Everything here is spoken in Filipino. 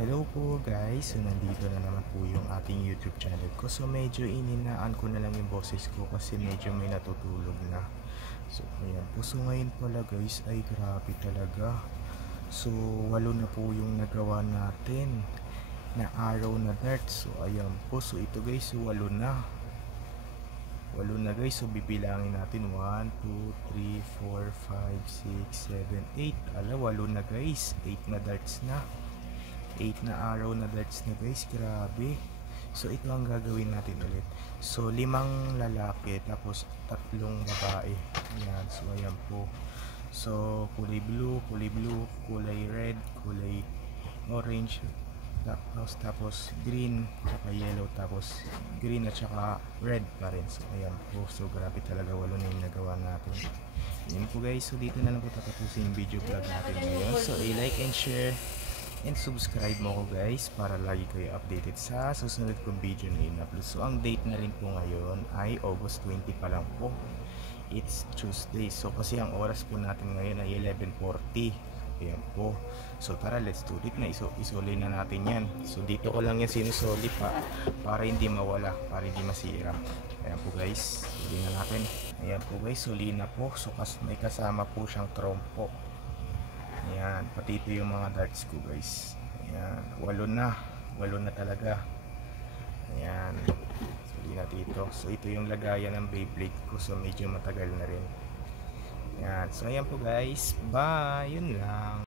Hello po guys, so nandito na naman po yung ating YouTube channel ko. So medyo ininaan ko na lang yung boses ko kasi medyo may natutulog na. So ayan po, so ngayon pala guys ay grabe talaga. So 8 na po yung nagawa natin na araw na dart. So ayan po, so ito guys, so 8 na. 8 na guys, so bibilangin natin 1, 2, 3, 4, 5, 6, 7, 8. 8 na guys, 8 na darts na. 8 na araw na darts na guys, grabe. So ito ang gagawin natin ulit. So 5 lalaki tapos 3 babae. Ayan, so ayan po. So kulay blue, kulay red, kulay orange, tapos green, saka yellow, tapos green at saka red pa rin. So ayan po, so grabe talaga 8 na yung nagawa natin. Ayan po guys, so dito na lang po tatapusin yung video vlog natin ngayon. So i-like and share and subscribe mo ko guys para lagi kayo updated sa susunod kong video na in-upload. So ang date na rin po ngayon ay August 20 pa lang po. It's Tuesday. So kasi ang oras po natin ngayon ay 11:40. Ayan po. So tara, let's do it na. Isuli na natin yan. So dito ko lang yan sinusuli para hindi mawala, para hindi masira. Ayan po guys, suli na natin. Ayan po guys, suli na po. So may kasama po siyang trompo. Ayan, pati ito yung mga darts ko guys. Ayan, 8 na talaga. Ayan, suli na dito. So ito yung lagayan ng Beyblade ko, so medyo matagal na rin. Ayan, so ayan po guys, bye, yun lang.